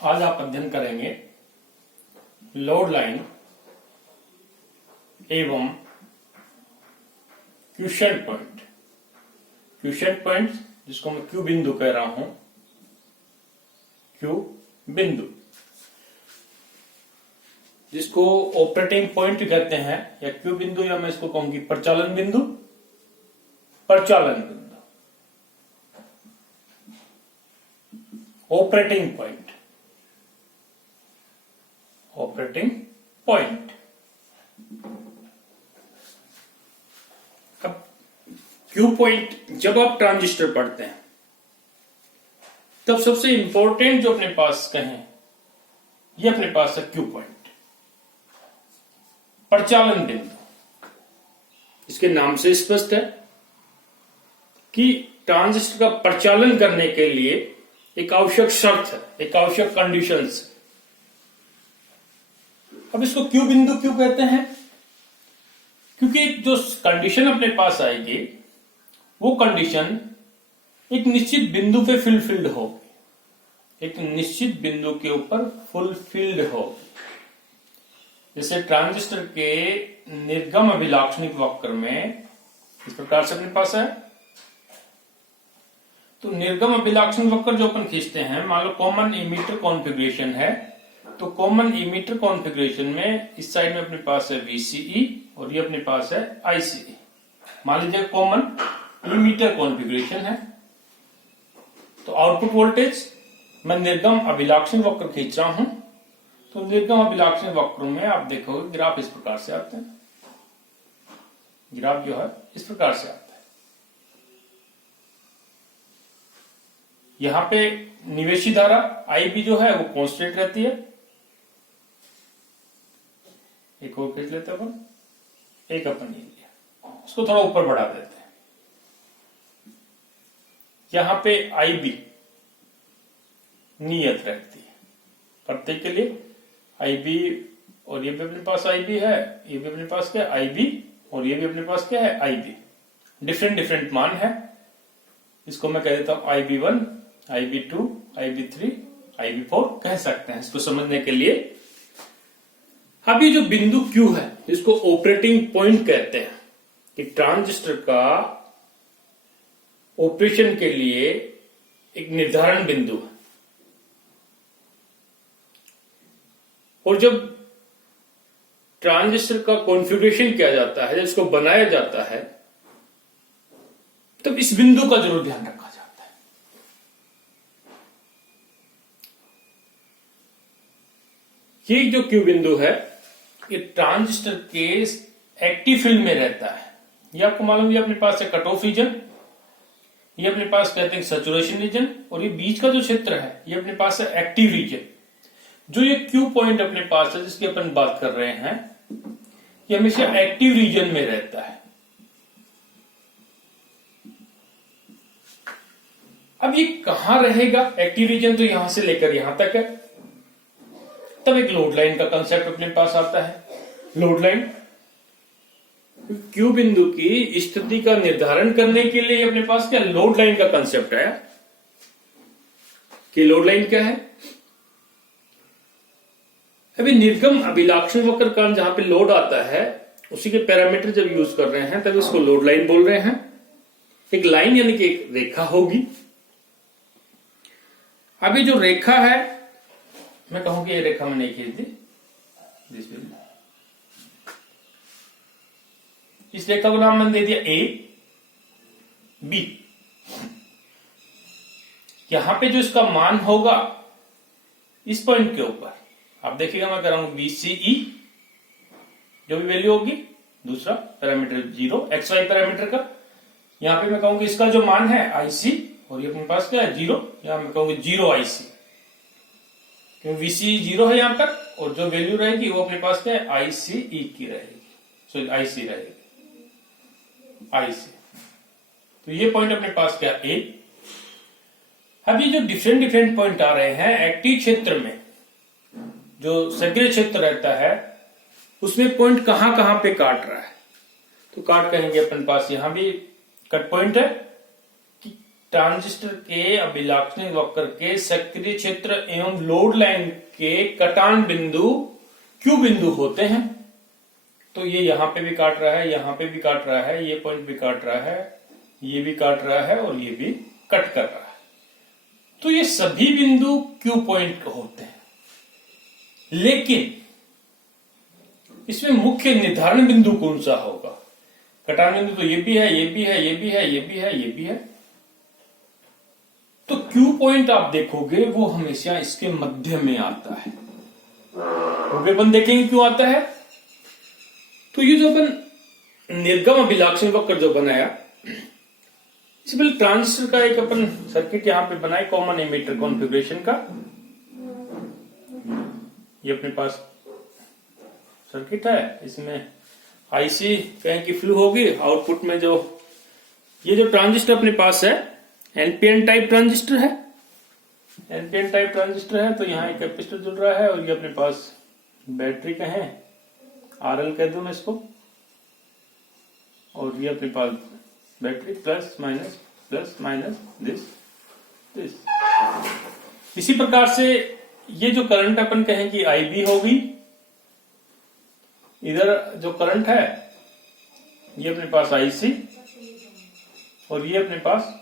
आज आप अध्ययन करेंगे लोड लाइन एवं क्यूसेंट पॉइंट। क्यूसेंट पॉइंट जिसको मैं क्यू बिंदु कह रहा हूं, क्यू बिंदु जिसको ऑपरेटिंग पॉइंट कहते हैं, या क्यू बिंदु, या मैं इसको कहूंगी प्रचालन बिंदु। प्रचालन बिंदु, ऑपरेटिंग पॉइंट, ऑपरेटिंग पॉइंट। अब क्यू पॉइंट जब आप ट्रांजिस्टर पढ़ते हैं तब सबसे इंपॉर्टेंट जो अपने पास कहें, ये अपने पास है क्यू पॉइंट, प्रचालन बिंदु। इसके नाम से स्पष्ट है कि ट्रांजिस्टर का प्रचालन करने के लिए एक आवश्यक शर्त है, एक आवश्यक कंडीशंस। अब इसको क्यू बिंदु क्यों कहते हैं? क्योंकि जो कंडीशन अपने पास आएगी वो कंडीशन एक निश्चित बिंदु पे फुलफिल्ड हो, एक निश्चित बिंदु के ऊपर फुलफिल्ड हो। जैसे ट्रांजिस्टर के निर्गम अभिलाक्षणिक वक्र में इस प्रकार से अपने पास है। तो निर्गम अभिलाक्षणिक वक्र जो अपन खींचते हैं, मान लो कॉमन इमीटर कॉन्फ़िगरेशन है, तो कॉमन इमीटर कॉन्फ़िगरेशन में इस साइड में अपने पास है VCE और ये अपने पास है ICE। मान लीजिए कॉमन इमीटर कॉन्फ़िगरेशन है, तो आउटपुट वोल्टेज मैं निर्गम अभिलाक्षणिक वक्र खींच रहा हूं, तो निर्गम अभिलाक्षणिक वक्र में आप देखोगे ग्राफ इस प्रकार से आते हैं। ग्राफ जो है इस प्रकार से आता है। यहां पे निवेशी धारा IB जो है वो कांस्टेंट रहती है। एक और खींच लेते अपन, एक अपन ये लिया, इसको थोड़ा ऊपर बढ़ा देते हैं। यहां पे IB नियत रहती है प्रत्येक के लिए। IB और ये भी अपने पास IB है, ये भी अपने पास क्या है IB, और ये भी अपने पास क्या है IB। डिफरेंट डिफरेंट मान है। इसको मैं कह देता हूं IB1, IB2, IB3, IB4 कह सकते हैं इसको समझने के लिए। अब ये जो बिंदु Q है इसको ऑपरेटिंग पॉइंट कहते हैं, कि ट्रांजिस्टर का ऑपरेशन के लिए एक निर्धारण बिंदु है। और जब ट्रांजिस्टर का कॉन्फ़िगरेशन किया जाता है, जब इसको बनाया जाता है, तब इस बिंदु का जरूर ध्यान रखा जाता है। ये जो क्यू बिंदु है ये ट्रांजिस्टर के एक्टिव फील्ड में रहता है। ये आपको मालूम, ये अपने पास है कट ऑफ रीजन, ये अपने पास कहते हैं सैचुरेशन रीजन, और ये बीच का जो क्षेत्र है ये अपने पास है एक्टिव रीजन। जो ये क्यू पॉइंट अपने पास है जिसकी अपन बात कर रहे हैं, ये हमेशा एक्टिव रीजन में रहता है। अब ये कहां रहेगा एक्टिव रीजन? तो यहां से लेकर यहां तक है। तब एक लोड लाइन का कंसेप्ट अपने पास आता है। लोड लाइन क्यू बिंदु की स्थिति का निर्धारण करने के लिए अपने पास क्या लोड लाइन का कंसेप्ट है। कि लोड लाइन क्या है? अभी निर्गम अभिलाक्षण वक्र का जहां पे लोड आता है उसी के पैरामीटर जब यूज कर रहे हैं तब इसको लोड लाइन बोल रहे हैं। एक लाइन यानी कि एक रेखा होगी। अभी जो रेखा है, मैं कहूं कि ये रेखा में नहीं खींच दी, इस रेखा को नाम मैंने दे दिया AB। यहां पे जो इसका मान होगा इस पॉइंट के ऊपर आप देखिएगा, मैं कराऊंगा VCE, जो भी वैल्यू होगी, दूसरा पैरामीटर 0 XY पैरामीटर का। यहां पे मैं कहूंगी इसका जो मान है IC, और ये अपने पास क्या है 0, यहां मैं कहूंगी 0 IC, क्योंकि VCE 0 है यहां तक, और जो वैल्यू रहेगी वो अपने पास क्या है ICE की रहेगी, सो IC रहेगी IC। तो ये पॉइंट अपने पास क्या A। अभी जो डिफरेंट डिफरेंट पॉइंट आ रहे हैं एक्टिव क्षेत्र में, जो सक्रिय क्षेत्र रहता है उसमें पॉइंट कहां कहां पे काट रहा है, तो काट कहेंगे अपन पास यहां भी कट पॉइंट है, कि ट्रांजिस्टर के अभिलाक्षणिक वक्र के सक्रिय क्षेत्र एवं लोड लाइन के कटान बिंदु क्यू बिंदु होते हैं। तो ये यहां पे भी काट रहा है, यहां पे भी काट रहा है, ये पॉइंट भी काट रहा है, ये भी काट रहा है और ये भी कट कर रहा है। तो ये सभी बिंदु क्यू पॉइंट होते हैं, लेकिन इसमें मुख्य निर्धारण बिंदु कौन सा होगा? कटान बिंदु तो ये भी है, ये भी है, ये भी है, ये भी है, ये भी है। तो क्यू पॉइंट आप देखोगे वो हमेशा इसके मध्य में आता है। तो अपन देखेंगे क्यों आता है। तो ये जो अपन निर्गम अभिलाक्षण वक्र जो बनाया, इससे पहले ट्रांजिस्टर का एक अपन सर्किट यहां पे बनाए कॉमन एमीटर कॉन्फ़िगरेशन का। ये अपने पास सर्किट है, इसमें आईसी कहें कि फ्लू होगी। आउटपुट में जो ये जो ट्रांजिस्टर अपने पास है एनपीएन टाइप ट्रांजिस्टर है, एनपीएन टाइप ट्रांजिस्टर है। तो यहाँ एक कैपेसिटर जुड़ रहा है और ये अपने पास बैटरी का है, आरएल कह दूं मैं इसको, और ये अपने पास बैटरी प्लस माइनस दिस। इसी प्रकार से ये जो करंट अपन कहें कि आईबी होगी, इधर जो करंट है ये अपने पास आईसी और ये अपने पास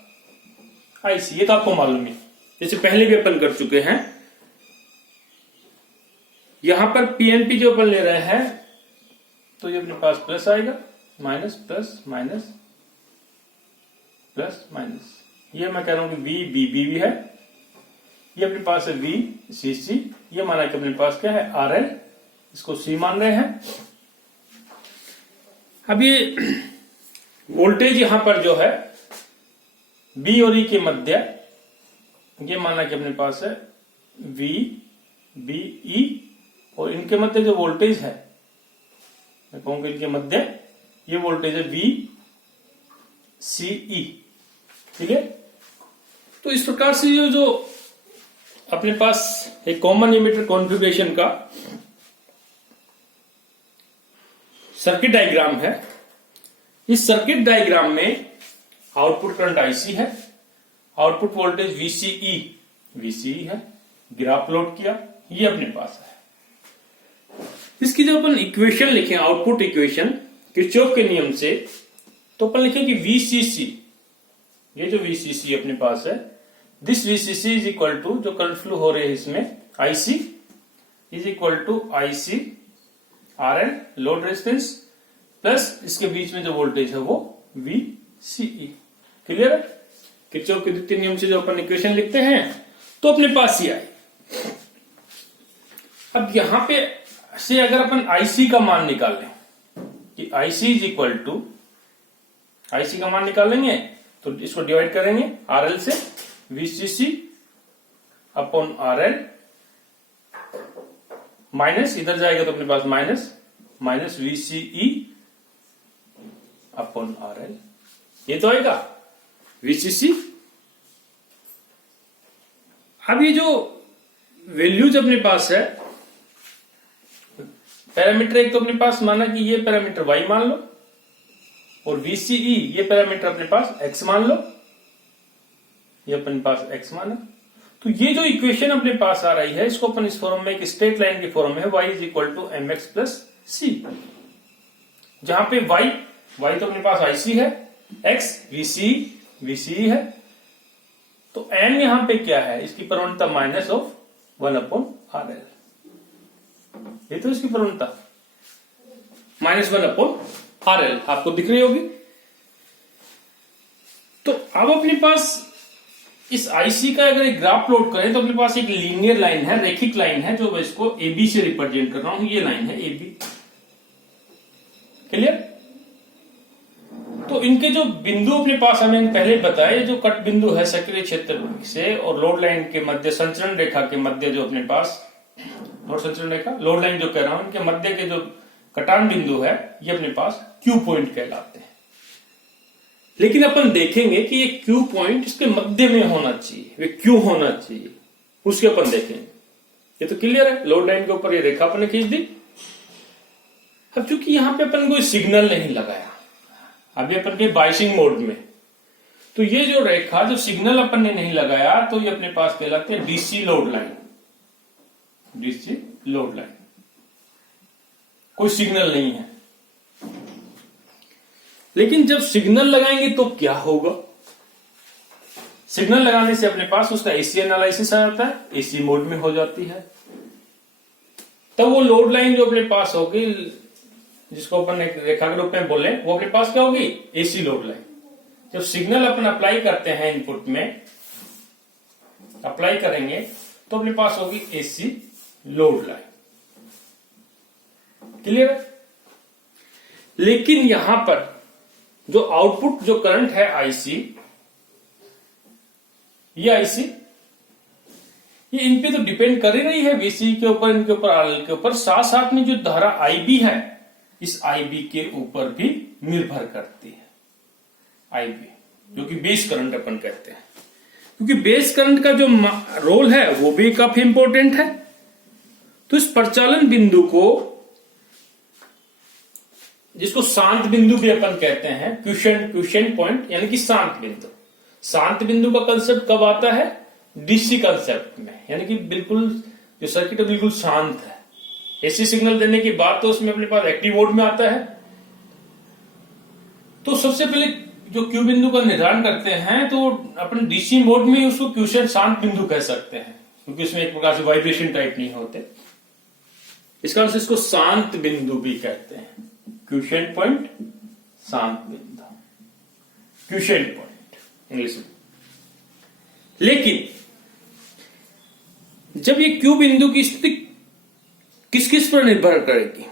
आईसी। ये तो आपको मालूम है, जैसे पहले भी अपन कर चुके हैं। यहां पर पीएनपी जो अपन ले रहे हैं तो ये अपने पास प्लस आएगा, minus plus minus plus minus. ये मैं कह रहा हूं कि वी बी बी भी है, ये अपने पास है वी सी सी। ये माना कि अपने पास क्या है आर एल, इसको सी मान रहे हैं। अब ये वोल्टेज यहां पर जो है बी और ई के मध्य, ये माना कि अपने पास है वी बी ई, और इनके मध्य जो वोल्टेज है मैं कहूंगा इनके मध्य ये वोल्टेज है वी सी ई। ठीक है। तो इस प्रकार से ये जो अपने पास एक कॉमन एमीटर कॉन्फ़िगरेशन का सर्किट डायग्राम है। इस सर्किट डायग्राम में आउटपुट करंट आईसी है, आउटपुट वोल्टेज वीसीई है, ग्राफ प्लॉट किया, ये अपने पास है। इसकी जो अपन इक्वेशन लिखे आउटपुट इक्वेशन किरचॉफ के नियम से, तो अपन लिखे कि वीसीसी, ये जो वीसीसी अपने पास है, this VCC is equal to, जो करंट फ्लो हो रहे हैं इसमें IC is equal to IC RL load resistance plus इसके बीच में जो वोल्टेज है वो वीसीई। क्लियर है। किरचॉफ के द्वितीय नियम से जो अपन इक्वेशन लिखते हैं तो अपने पास ही आए। अब यहां पे से अगर अपन आईसी का मान निकाल लें कि IC is equal to, IC का मान निकालेंगे तो इसको डिवाइड करेंगे आरएल से, वीसीसी अपॉन आरएल माइनस इधर जाएगा तो अपने पास माइनस वीसीई अपॉन आरएल, ये तो आएगा वीसीसी। अब ये जो वैल्यूज अपने पास है, पैरामीटर एक तो अपने पास माना कि ये पैरामीटर y मान लो, और वीसीई ये पैरामीटर अपने पास x मान लो, ये अपने पास x माना। तो ये जो इक्वेशन अपने पास आ रही है इसको अपन इस फॉर्म में, एक स्ट्रेट लाइन के फॉर्म में है, y is equal to m x plus c, जहां पे y तो अपने पास आईसी है, x वीसीई है, तो n यहां पे क्या है, इसकी प्रवणता minus of 1 upon r l, ये तो इसकी प्रवणता -1 अपॉन आर एल आपको दिख रही होगी। तो अब अपने पास इस आईसी का अगर एक ग्राफ प्लॉट करें तो अपने पास एक लीनियर लाइन है, रेखिक लाइन है, जो मैं इसको एबी से रिप्रेजेंट कर रहा हूं, ये लाइन है एबी। क्लियर। तो इनके जो बिंदु अपने पास हमें पहले बताए, जो कट बिंदु है सक्रिय क्षेत्र से और लोड लाइन के मध्य, संचरण रेखा के मध्य जो अपने पास, और संचरण रेखा लोड लाइन जो कह रहा हूं, इनके मध्य के जो कटान बिंदु है ये अपने पास क्यू पॉइंट कहलाते हैं। लेकिन अपन देखेंगे कि ये क्यू पॉइंट इसके मध्य में होना चाहिए, वे क्यों होना चाहिए उसके अपन देखेंगे। ये तो क्लियर है, लोड लाइन के ऊपर ये रेखा अपन ने खींच दी। अब चूंकि यहां पे अपन कोई सिग्नल नहीं लगाया, अभी अपन के बाइसिंग मोड में, तो ये जो रेखा, जो सिग्नल अपन ने नहीं लगाया, तो ये अपने पास कहलाते हैं DC load line. DC load line, कोई सिग्नल नहीं है। लेकिन जब सिग्नल लगाएंगे तो क्या होगा? सिग्नल लगाने से अपने पास उसका एसी एनालिसिस आ जाता है, एसी मोड में हो जाती है। तब वो लोड लाइन जो अपने पास होगी, जिसको अपन एक रेखा के रूप में बोले, वो अपने पास क्या होगी? AC load line. जब सिग्नल अपन अप्लाई करते हैं, इनपुट में अप्लाई करेंगे, तो अपने पास होगी एसी लोड लाइन। क्लियर है? लेकिन यहां पर जो आउटपुट जो करंट है आईसी, ये आईसी, ये इन पे तो डिपेंड कर ही रही है वीसी के ऊपर, इनके ऊपर, आरएल के ऊपर। साथ साथ में जो धारा आईबी है, इस आईबी के ऊपर भी निर्भर करती है। आईबी जो कि बेस करंट अपन कहते हैं, क्योंकि बेस करंट का जो रोल है वो भी काफी इंपॉर्टेंट है। तो इस प्रचालन बिंदु को, जिसको शांत बिंदु भी अपन कहते हैं, क्वेश्चन पॉइंट, यानी कि शांत बिंदु। शांत बिंदु का कंसेप्ट कब आता है? डीसी कंसेप्ट में, यानी कि बिल्कुल जो सर्किट है बिल्कुल शांत है। एसी सिग्नल देने के बाद तो उसमें अपने पास एक्टिव मोड में आता है। तो सबसे पहले जो क्यू बिंदु का निर्धारण करते हैं, तो अपन डीसी मोड में उसको क्वेश्चन शांत बिंदु कह सकते हैं, क्योंकि उसमें एक प्रकार से वाइब्रेशन टाइप नहीं होते। इस कारण से इसको शांत बिंदु भी कहते हैं। क्वेश्चन पॉइंट, शांत बिंदु, क्वेश्चन पॉइंट इंग्लिश में। लेकिन जब ये क्यू बिंदु की स्थिति किस किस पर निर्भर करेगी,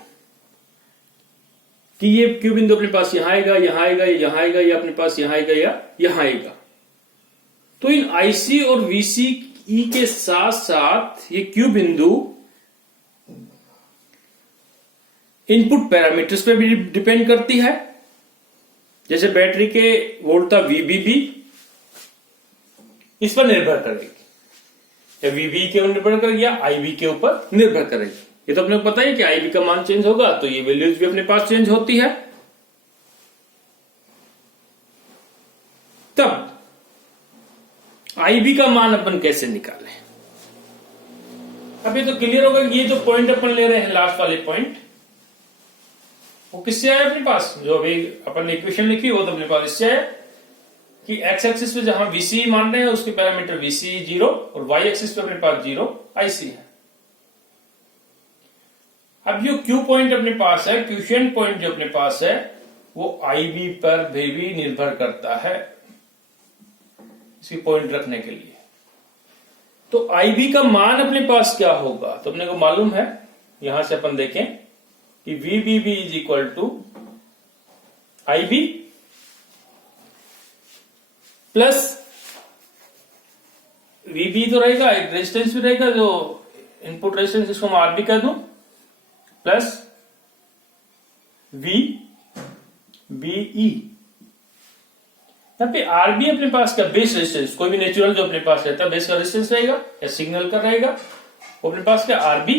कि ये क्यू बिंदु अपने पास यहां आएगा, यहां आएगा, यहां आएगा, या अपने पास यहां आएगा या यहां आएगा, तो इन आईसी और वीसी ई के साथ साथ ये क्यू बिंदु इनपुट पैरामीटर्स पे भी डिपेंड करती है। जैसे बैटरी के वोल्टता वीबीबी इस पर निर्भर करेगी, या वीबी के ऊपर निर्भर करेगी, या आईबी के ऊपर निर्भर करेगी। ये तो अपने को पता है कि आईबी का मान चेंज होगा तो ये वैल्यूज भी अपने पास चेंज होती है। तब आईबी का मान अपन कैसे निकालें? अब ये तो क्लियर होगा कि ये जो पॉइंट अपन ले रहे हैं, लास्ट वाले पॉइंट, वो किससे आया अपने पास? जो अभी अपन ने इक्वेशन लिखी वो तो अपने पास इससे आया कि एक्स एक्सिस पे जहां वीसी मान रहे हैं उसके पैरामीटर वीसी 0, और वाई एक्सिस पे अपने पास 0 आईसी है। अब जो क्यू पॉइंट अपने पास है, क्वेश्चन पॉइंट जो अपने पास है, वो आईबी पर भी निर्भर करता है, इसकी पॉइंट रखने के लिए। तो आईबी का मान अपने पास क्या होगा? तो अपने को मालूम है, यहां से अपन देखें कि VBB is equal to IB plus VB तो रहेगा, एक रेजिस्टेंस भी रहेगा, जो इनपुट रेजिस्टेंस, इसको मैं आरबी कर दूं, प्लस VBE। यहां पे आरबी अपने पास का बेस रेजिस्टेंस, कोई भी नेचुरल जो अपने पास रहता है बेस का रेजिस्टेंस रहेगा या सिग्नल का रहेगा, वो अपने पास क्या? आरबी।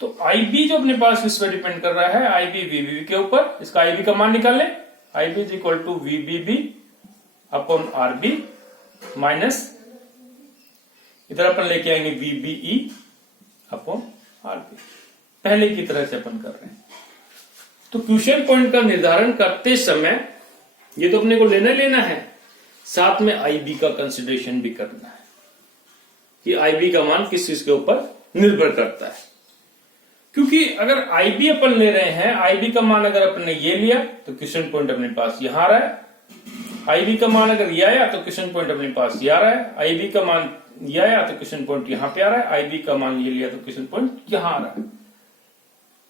तो आईबी जो अपने पास इस पर डिपेंड कर रहा है, आईबी वीबीबी के ऊपर, इसका आईबी का मान निकाल ले। IB is equal to VBB upon RB minus, इधर अपन लेके आएंगे VBE अपॉन आरबी, पहले की तरह से अपन कर रहे हैं। तो क्वेश्चन पॉइंट का निर्धारण करते समय ये तो अपने को लेना है, साथ में आईबी का कंसिडरेशन भी करना है कि आईबी का मान किस चीज के ऊपर निर्भर करता है। क्योंकि अगर आईबी अपन ले रहे हैं, आईबी का मान अगर अपन ने ये लिया तो क्वेश्चन पॉइंट अपने पास यहां आ रहा है, आईबी का मान अगर ये आया तो क्वेश्चन पॉइंट अपने पास ये आ रहा है, आईबी का मान ये आया तो क्वेश्चन पॉइंट यहां पे आ रहा है, आईबी का मान ये लिया तो क्वेश्चन पॉइंट यहां आ रहा है।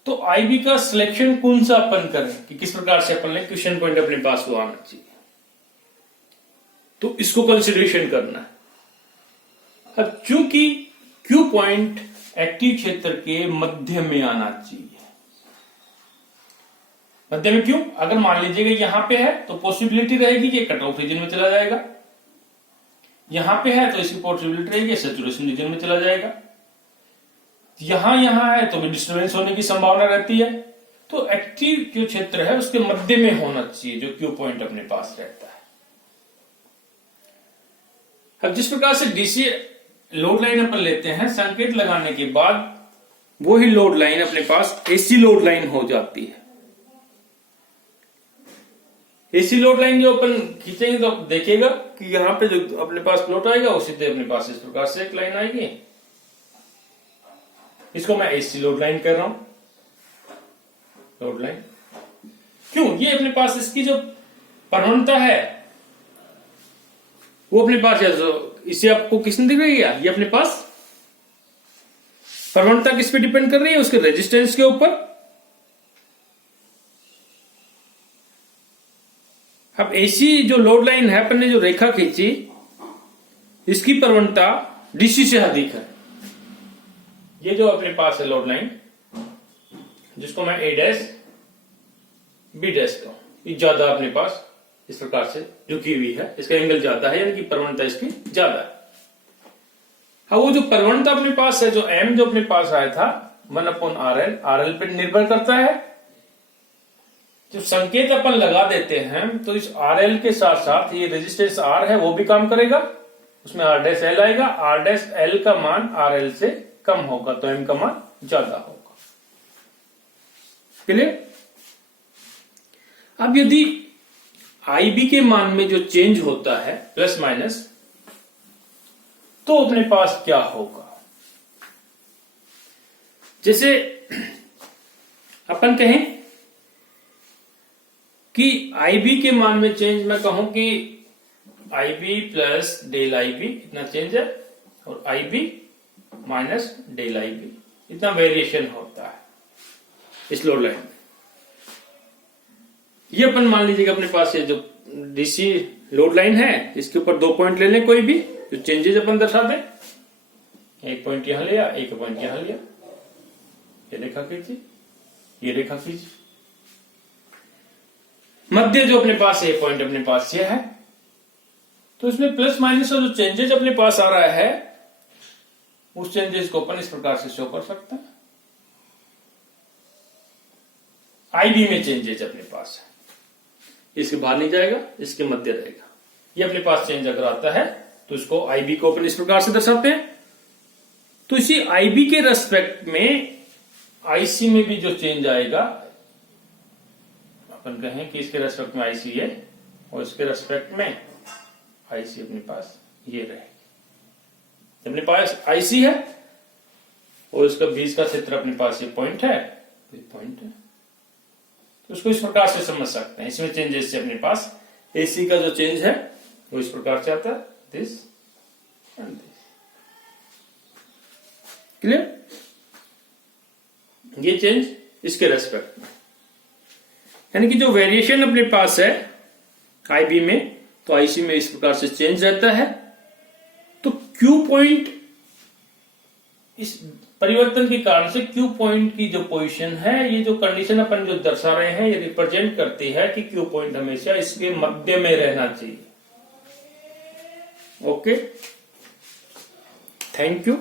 तो आईबी का सिलेक्शन कौन सा अपन करें कि किस प्रकार से अपन ले, क्वेश्चन पॉइंट अपने पास वो आना चाहिए, तो इसको कंसिडरेशन करना है। अब चूंकि क्यू पॉइंट एक्टिव क्षेत्र के मध्य में आना चाहिए। मध्य में क्यों? अगर मान लीजिएगा यहां पे है तो पॉसिबिलिटी रहेगी कि कट ऑफ रीजन में चला जाएगा, यहां पे है तो इसकी पॉसिबिलिटी रहेगी सैचुरेशन रीजन में चला जाएगा, यहां है तो भी डिस्टर्बेंस होने की संभावना रहती है। तो एक्टिव जो क्षेत्र है उसके मध्य में होना चाहिए जो क्यू पॉइंट अपने पास रहता है। अब जिस प्रकार से डीसी लोड लाइन अपन लेते हैं, संकेत लगाने के बाद वो ही लोड लाइन अपने पास एसी लोड लाइन हो जाती है। एसी लोड लाइन जो अपन खींचेंगे तो आप देखिएगा कि यहां पे जो अपने प्लॉट आएगा उसी से अपने पास इस प्रकार से एक लाइन आएगी। इसको मैं एसी लोड लाइन कर रहा हूं, लोड लाइन। क्यों? ये अपने पास इसकी जो प्रवणता है वो अपने पास है। इसे आपको किसने दिख रही है? ये अपने पास प्रवणता किस पे डिपेंड कर रही है? उसके रेजिस्टेंस के ऊपर। अब एसी जो लोड लाइन है, अपन ने जो रेखा खींची, इसकी प्रवणता डीसी से अधिक है। ये जो अपने पास है लोड लाइन, जिसको मैं ए डैश बी डैश कहूं, ये ज्यादा अपने पास इस प्रकार से झुकी हुई है, इसका एंगल ज्यादा है, यानी कि प्रवणता इसकी ज्यादा है। हाँ, वो जो प्रवणता अपने पास है, जो एम जो अपने पास आया था 1/RL, RL पे निर्भर करता है। जो संकेत अपन लगा देते हैं तो इस RL के साथ साथ ये रेजिस्टेंस R है वो भी काम करेगा, उसमें R डैश L आएगा। R डैश L का मान RL से कम होगा तो M का मान ज्यादा होगा। क्लियर? अब यदि IB के मान में जो चेंज होता है प्लस माइनस, तो अपने पास क्या होगा? जैसे अपन कहें कि IB के मान में चेंज, मैं कहूं कि IB प्लस डेल IB इतना चेंज है, और IB माइनस डेल IB इतना वेरिएशन होता है इस लोड लाइन में। ये अपन मान लीजिएगा अपने पास ये जो डीसी लोड लाइन है, इसके ऊपर 2 पॉइंट ले लें कोई भी, जो चेंजेस अपन दर्शा दें। 1 पॉइंट यहां लिया, 1 पॉइंट यहां लिया, ये रेखा खींची, ये रेखा खींची। मध्य जो अपने पास ये पॉइंट अपने पास ये है, तो इसमें प्लस माइनस और जो चेंजेस अपने पास आ रहा है, उस चेंजेस को अपन इस प्रकार से शो कर सकते हैं। IB में चेंजेस अपने पास है, इसके बाहर नहीं जाएगा, इसके मध्य रहेगा। ये अपने पास चेंज अगर आता है तो इसको IB को अपन इस प्रकार से दर्शाते हैं। तो इसी IB के रेस्पेक्ट में IC में भी जो चेंज आएगा, अपन कहें कि इसके रेस्पेक्ट में IC है और इसके रेस्पेक्ट में IC अपने पास ये रहेगी। अपने पास IC है और इसका बीच का क्षेत्र अपने पास ये पॉइंट है, तो ये पॉइंट है, तो उसको इस प्रकार से समझ सकते हैं। इसमें चेंजेस से अपने पास AC का जो चेंज है वो इस प्रकार से आता है, दिस एंड दिस। क्लियर? ये चेंज इसके रेस्पेक्ट में, यानी कि जो वेरिएशन अपने पास है IB में, तो IC में इस प्रकार से चेंज रहता है। तो Q पॉइंट, इस परिवर्तन के कारण से Q पॉइंट की जो पोजीशन है, ये जो कंडीशन अपन जो दर्शा रहे हैं, ये रिप्रेजेंट करती है कि Q पॉइंट हमेशा इसके मध्य में रहना चाहिए। Okay, thank you.